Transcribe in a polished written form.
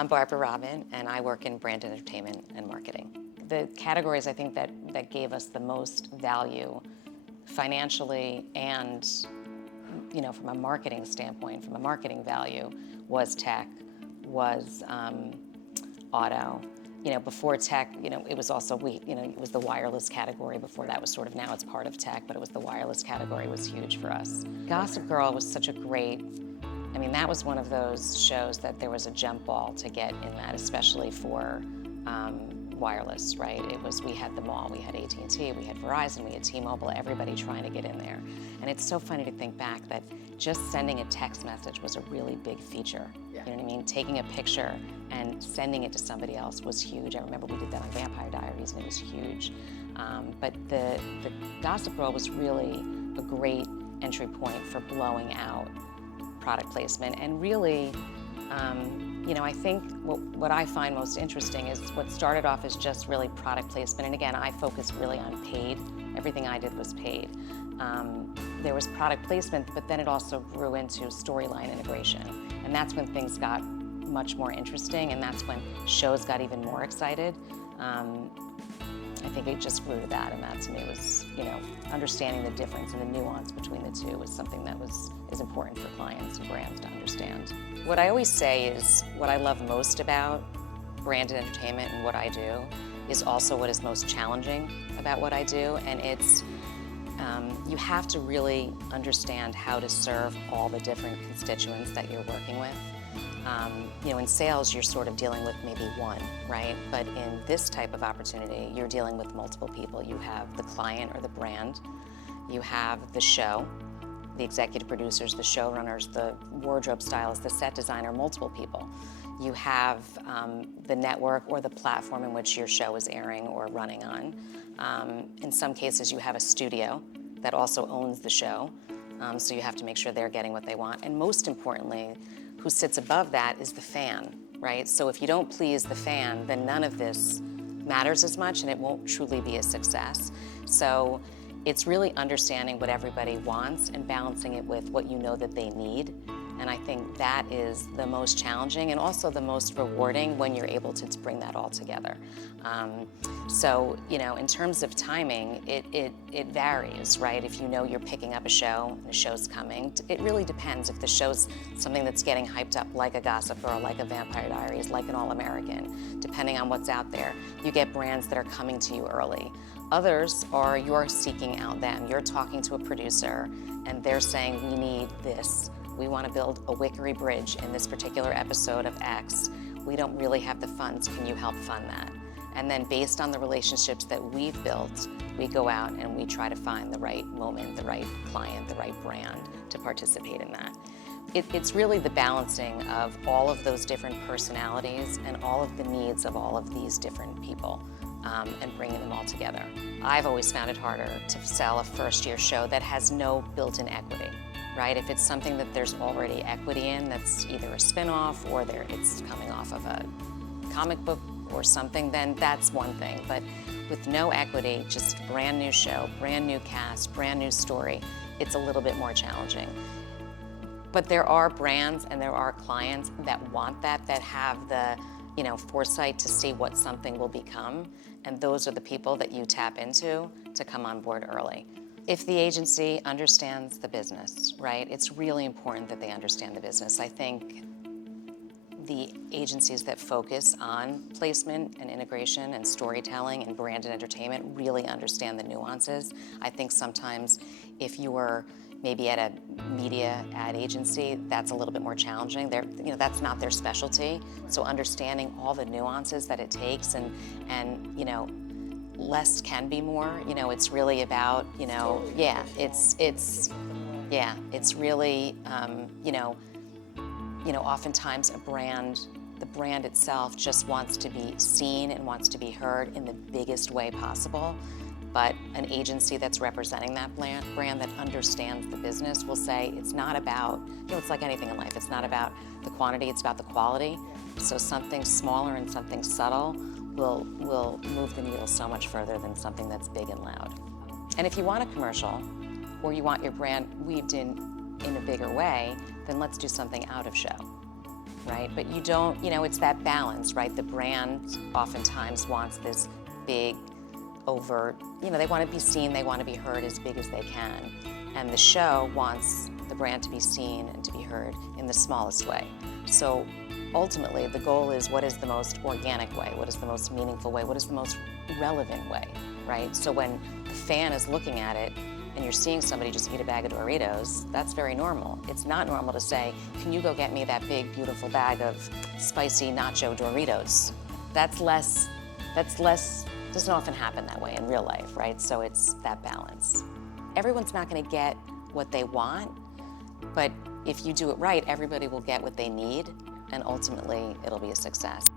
I'm Barbra Robin, and I work in brand entertainment and marketing. The categories I think that gave us the most value financially and from a marketing standpoint, from a marketing value, was tech, was auto. Before tech, it was also, it was the wireless category. Before that was now it's part of tech, but it was the wireless category was huge for us. Gossip Girl was such a great, that was one of those shows that there was a jump ball to get in that, especially for wireless, right? We had them all. We had AT&T, we had Verizon, we had T-Mobile, everybody trying to get in there. And it's so funny to think back that just sending a text message was a really big feature. Yeah. You know what I mean? Taking a picture and sending it to somebody else was huge. I remember we did that on Vampire Diaries, and it was huge. But the Gossip Girl was really a great entry point for blowing out product placement. And really, I think what I find most interesting is what started off as just really product placement. And again, I focused really on paid. Everything I did was paid. There was product placement, but then it also grew into storyline integration. And that's when things got much more interesting, and that's when shows got even more excited. I think it just grew to that, and that to me was, understanding the difference and the nuance between the two was something that is important for clients and brands to understand. What I always say is what I love most about brand and entertainment and what I do is also what is most challenging about what I do, and it's you have to really understand how to serve all the different constituents that you're working with. In sales, you're sort of dealing with maybe one, right? But in this type of opportunity, you're dealing with multiple people. You have the client or the brand, you have the show, the executive producers, the showrunners, the wardrobe stylist, the set designer, multiple people. You have the network or the platform in which your show is airing or running on. In some cases, you have a studio that also owns the show, so you have to make sure they're getting what they want. And most importantly, who sits above that is the fan, right? So if you don't please the fan, then none of this matters as much, and it won't truly be a success. So it's really understanding what everybody wants and balancing it with what you know that they need. And I think that is the most challenging and also the most rewarding when you're able to bring that all together. In terms of timing, it varies, right? If you know you're picking up a show and a show's coming, it really depends. If the show's something that's getting hyped up like a Gossip Girl, like a Vampire Diaries, like an All-American, depending on what's out there, you get brands that are coming to you early. Others are you're seeking out them. You're talking to a producer and they're saying, we need this. We want to build a Wickery bridge in this particular episode of X. We don't really have the funds. Can you help fund that? And then based on the relationships that we've built, we go out and we try to find the right moment, the right client, the right brand to participate in that. It's really the balancing of all of those different personalities and all of the needs of all of these different people. And bringing them all together. I've always found it harder to sell a first-year show that has no built-in equity, right? If it's something that there's already equity in, that's either a spin-off or it's coming off of a comic book or something, then that's one thing. But with no equity, just brand new show, brand new cast, brand new story, it's a little bit more challenging. But there are brands and there are clients that want that have the foresight to see what something will become, and those are the people that you tap into to come on board early. If the agency understands the business, right, it's really important that they understand the business. I think the agencies that focus on placement and integration and storytelling and brand and entertainment really understand the nuances. I think sometimes if you were maybe at a media ad agency, that's a little bit more challenging. That's not their specialty. So understanding all the nuances that it takes and less can be more. It's really about, it's really, oftentimes the brand itself just wants to be seen and wants to be heard in the biggest way possible. But an agency that's representing that brand that understands the business will say it's not about, it's like anything in life, it's not about the quantity, it's about the quality. So something smaller and something subtle will move the needle so much further than something that's big and loud. And if you want a commercial or you want your brand weaved in a bigger way, then let's do something out of show. right? But you don't, it's that balance, right? The brand oftentimes wants this big, overt, they want to be seen, they want to be heard as big as they can. And the show wants the brand to be seen and to be heard in the smallest way. So ultimately, the goal is, what is the most organic way? What is the most meaningful way? What is the most relevant way, right? So when the fan is looking at it and you're seeing somebody just eat a bag of Doritos, that's very normal. It's not normal to say, can you go get me that big, beautiful bag of spicy nacho Doritos? That's less, doesn't often happen that way in real life, right? So it's that balance. Everyone's not gonna get what they want, but if you do it right, everybody will get what they need, and ultimately, it'll be a success.